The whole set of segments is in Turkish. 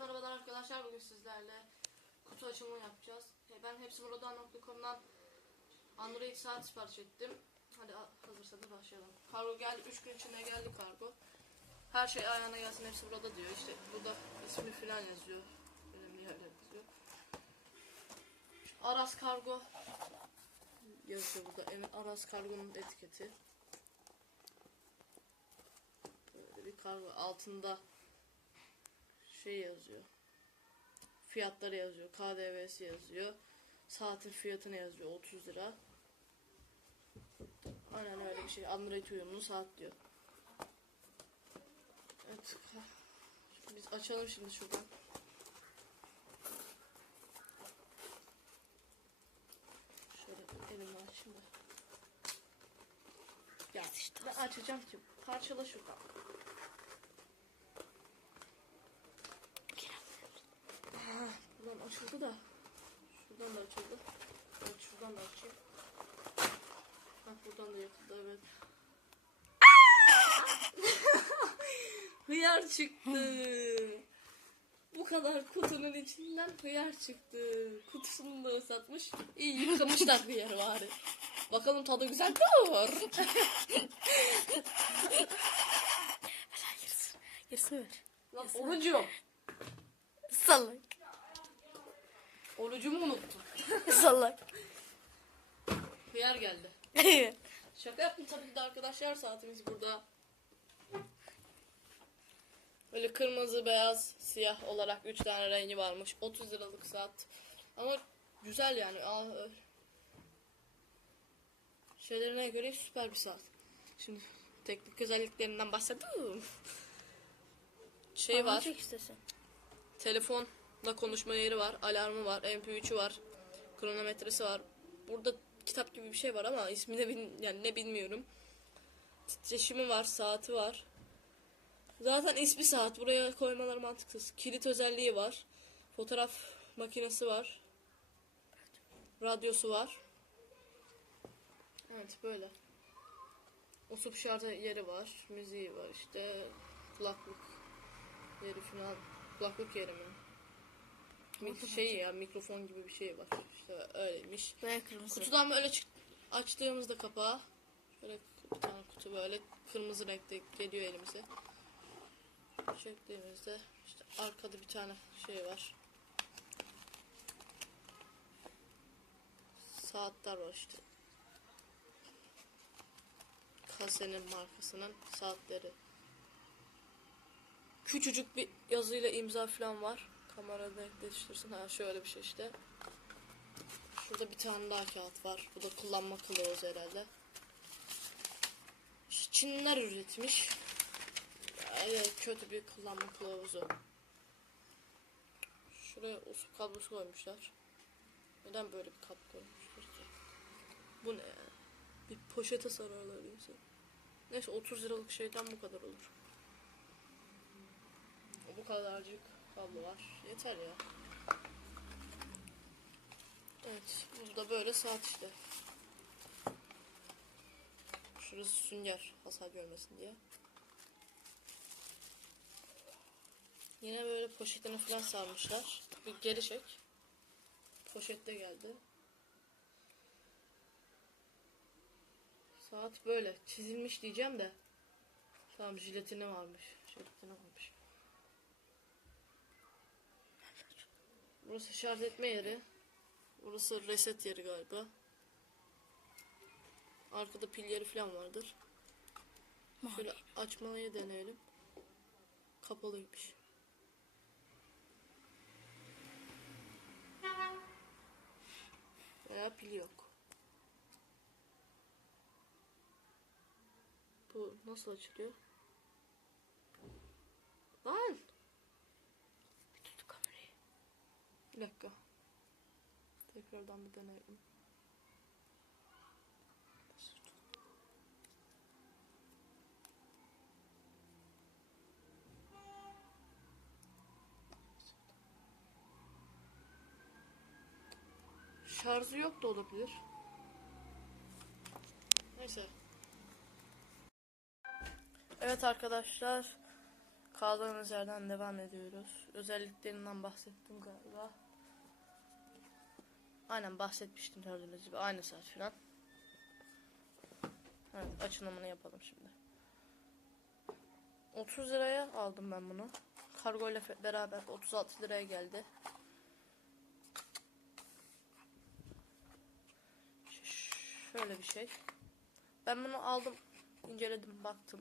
merhabalar arkadaşlar. Bugün sizlerle kutu açımı yapacağız. E, Ben hepsimuradan.com'dan Android saat sipariş ettim. Hadi hazırsanız başlayalım. Kargo geldi. 3 gün içinde geldi kargo. Her şey ayağına gelsin hepsi burada diyor. İşte burada ismi falan yazıyor. Önemli yerler yazıyor. Aras Kargo yazıyor burada. Aras Kargo'nun etiketi. Böyle bir kargo altında şey yazıyor. Fiyatları yazıyor. KDV'si yazıyor. Saatin fiyatını yazıyor. 30 lira. Aynen öyle bir şey. Android uyumlu saat diyor. Evet. Biz açalım şimdi şuradan. Şöyle elimi açayım da. Ya ben açacağım ki. Parçala şuradan. Ah, Buradan açıldı da. Şuradan da açıldı. Evet şuradan da açayım. Bak buradan da yapıldı evet. hıyar çıktı. Bu kadar kutunun içinden hıyar çıktı. Kutusunu da ıslatmış. İyi yıkamışlar hıyarı bari. Bakalım tadı güzel mi olur? Yarısı ver. Lan orucum. Salak. Orucumu unuttum. Salak. Hıyar geldi. Şaka yaptım tabii ki de arkadaşlar saatimiz burada. Böyle kırmızı, beyaz, siyah olarak 3 tane rengi varmış. 30 liralık saat. Ama güzel yani. Aa, şeylerine göre süper bir saat. Şimdi teknik özelliklerinden bahsedelim. Şey var. Çek Telefonla konuşma yeri var, alarmı var, MP3'ü var, kronometresi var. Burada kitap gibi bir şey var ama ismini bil, yani ne bilmiyorum. Titreşimi var, saati var. Zaten ismi saat. Buraya koymaları mantıksız. Kilit özelliği var. Fotoğraf makinesi var. Radyosu var. Evet böyle. Usup şarj yeri var. Müziği var işte. Kulaklık yeri falan. Kulaklık yeri mi? Mik- şey ya mikrofon gibi bir şey var. İşte öyleymiş. Kırmızı. Kutudan böyle çık açtığımızda kapağı şöyle bir tane kutu böyle kırmızı renkte geliyor elimize. Çektiğimizde işte arkada bir tane şey var. Saatler var işte. Kasenin markasının saatleri. Küçücük bir yazıyla imza falan var. Kamerada netleştirsin. Ha şöyle bir şey işte. Şurada bir tane daha kağıt var. Bu da kullanma kılavuzu herhalde. Çinliler üretmiş. Yani kötü bir kullanma kılavuzu. Şuraya usul kablosu koymuşlar. Neden böyle bir kap koymuşlar ki? Bu ne ya? Bir poşete sararlar insan. Neyse 30 liralık şeyden bu kadar olur. Bu kadarcık kablo var. Yeter ya. Evet, burada böyle saat işte. Şurası sünger, hasar görmesin diye. Yine böyle poşetine falan sarmışlar. Bir geri çek. Poşette geldi. Saat böyle çizilmiş diyeceğim de. Tamam jiletine varmış. Jiletine varmış. Burası şarj etme yeri. Burası reset yeri galiba. Arkada pil yeri falan vardır. Şöyle açmayı deneyelim. Kapalıymış. Veya pil yok. Bu nasıl açılıyor? Bir dakika. Tekrardan bir deneyelim. Şarjı yok da olabilir. Neyse. Evet arkadaşlar. Kaldığımız yerden devam ediyoruz. Özelliklerinden bahsettim galiba. Aynen bahsetmiştim gördüğünüz gibi. Aynı saat falan. Evet açılımını yapalım şimdi. 30 liraya aldım ben bunu. Kargo ile beraber 36 liraya geldi. Şöyle bir şey. Ben bunu aldım, inceledim, baktım.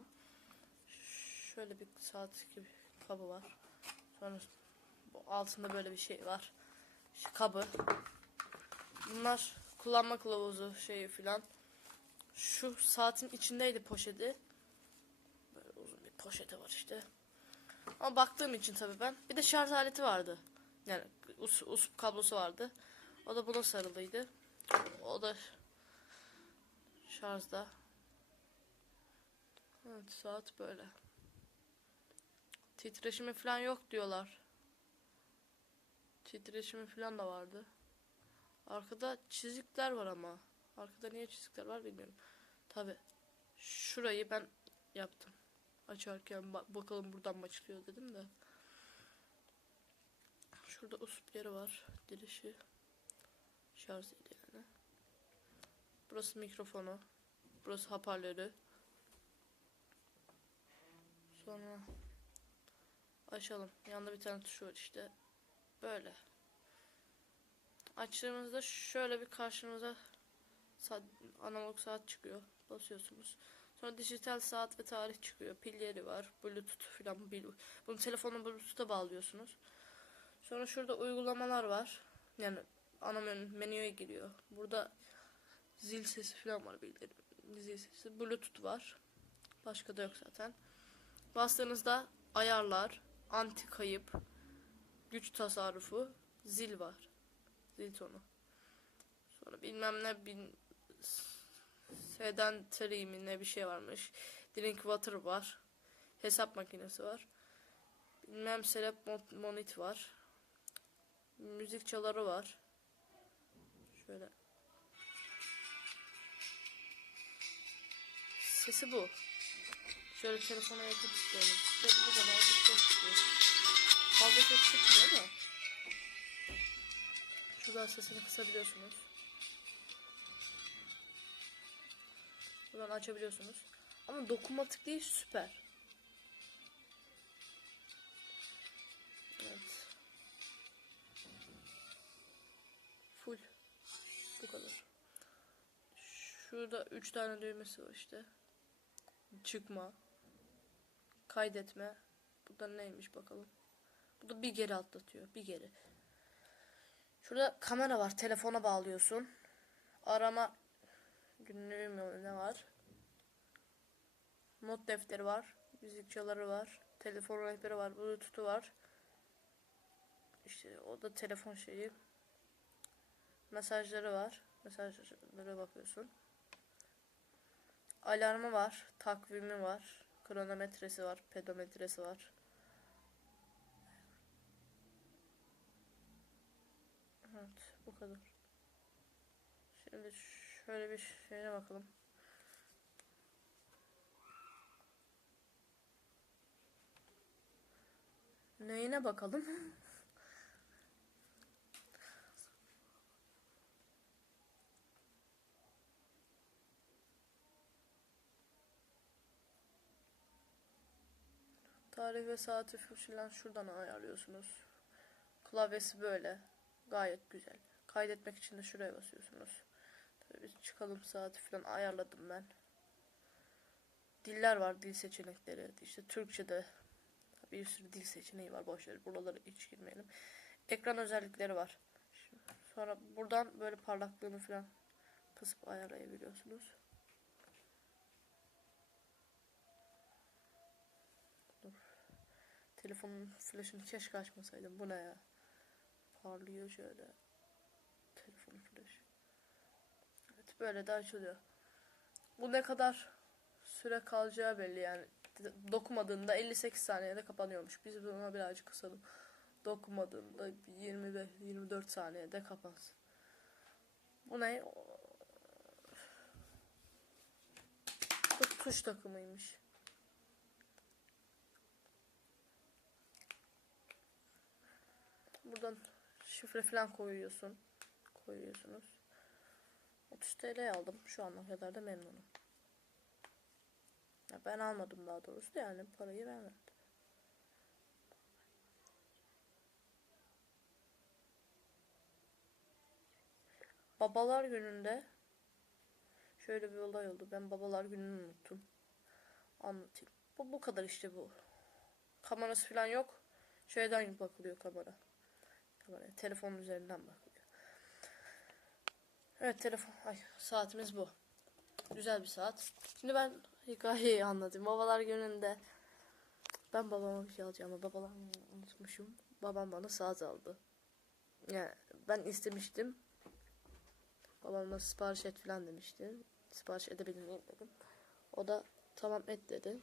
Şöyle bir saat gibi kabı var. Sonra bu altında böyle bir şey var. İşte kabı. Bunlar kullanma kılavuzu şeyi filan. Şu saatin içindeydi poşeti. Böyle uzun bir poşeti var işte. Ama baktığım için tabii ben. Bir de şarj aleti vardı. Yani us, USB kablosu vardı. O da buna sarılıydı. O da şarjda. Evet saat böyle. Titreşimi falan yok diyorlar. Titreşimi falan da vardı. Arkada çizikler var ama. Arkada niye çizikler var bilmiyorum. Tabi şurayı ben yaptım. Açarken bak bakalım buradan mı açılıyor dedim de. Şurada usp yeri var. Girişi. Şarj yani. Burası mikrofonu. Burası hoparlörü. Sonra açalım. Yanında bir tane tuşu var işte. Böyle. Açtığımızda şöyle bir karşınıza saat, analog saat çıkıyor. Basıyorsunuz. Sonra dijital saat ve tarih çıkıyor. Pil yeri var. Bluetooth falan. Bunu telefonun Bluetooth'a bağlıyorsunuz. Sonra şurada uygulamalar var. Yani ana menü, menüye giriyor. Burada zil sesi falan var. bildirim. Zil sesi. Bluetooth var. Başka da yok zaten. Bastığınızda ayarlar, anti kayıp, güç tasarrufu, zil var. Zil tonu. Sonra bilmem ne bin sedentary mi ne bir şey varmış. Drink water var. Hesap makinesi var. Bilmem mon- monit var. Müzik çaları var. Şöyle. Sesi bu. Şöyle telefona yakın tutuyoruz. İşte bu kadar ses çıkıyor. Fazla ses çıkmıyor ama. Şuradan sesini kısabiliyorsunuz. Buradan açabiliyorsunuz. Ama dokunmatik değil süper. Evet. Full. Bu kadar. Şurada 3 tane düğmesi var işte. Çıkma. Kaydetme. Bu da neymiş bakalım. Bu da bir geri atlatıyor. Bir geri. Şurada kamera var. Telefona bağlıyorsun. Arama günlüğü mü ne var? Not defteri var. Müzik çaları var. Telefon rehberi var. Bluetooth'u var. İşte o da telefon şeyi. Mesajları var. Mesajlara bakıyorsun. Alarmı var. Takvimi var. Kronometresi var. Pedometresi var. Evet bu kadar. Şimdi şöyle bir şeyine bakalım. Neyine bakalım? Tarih ve saati falan şuradan ayarlıyorsunuz. Klavyesi böyle. Gayet güzel. Kaydetmek için de şuraya basıyorsunuz. Tabii biz çıkalım saati falan ayarladım ben. Diller var, dil seçenekleri. İşte Türkçe'de bir sürü dil seçeneği var. Boşver buralara hiç girmeyelim. Ekran özellikleri var. Şimdi sonra buradan böyle parlaklığını falan kısıp ayarlayabiliyorsunuz. Dur. Telefonun flashını keşke açmasaydım. Bu ne ya? Parlıyor şöyle. Telefon flash. Evet böyle de açılıyor. Bu ne kadar süre kalacağı belli yani. D- Dokunmadığında 58 saniyede kapanıyormuş. Biz buna birazcık kısalım. Dokunmadığında 25 24 saniyede kapansın. Bu ne? Bu tuş takımıymış. Buradan şifre falan koyuyorsun. Koyuyorsunuz. 30 TL aldım. Şu ana kadar da memnunum. Ya ben almadım daha doğrusu da yani parayı ben verdim. Babalar gününde şöyle bir olay oldu. Ben babalar gününü unuttum. Anlatayım. Bu bu kadar işte bu. Kamerası falan yok. Şeyden bakılıyor kamera. Kameraya telefonun üzerinden bakılıyor. Evet telefon. Ay saatimiz bu. Güzel bir saat. Şimdi ben hikayeyi anlatayım. Babalar gününde ben babama bir şey alacağım ama babalar unutmuşum. Babam bana saat aldı. Yani ben istemiştim. Babam da sipariş et falan demişti. Sipariş edebilir miyim dedim. O da tamam et dedi.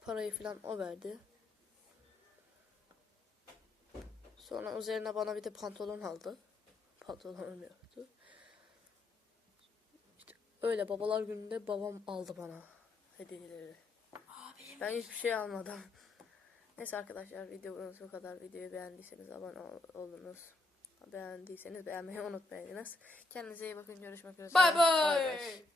Parayı falan o verdi. Sonra üzerine bana bir de pantolon aldı. Pantolonum yoktu. İşte öyle babalar gününde babam aldı bana hediyeleri. Ben hiçbir şey almadım. Neyse arkadaşlar videomuz bu kadar. Videoyu beğendiyseniz abone ol- olunuz. Beğendiyseniz beğenmeyi unutmayınız. Kendinize iyi bakın. Görüşmek üzere. Bay Bay bay.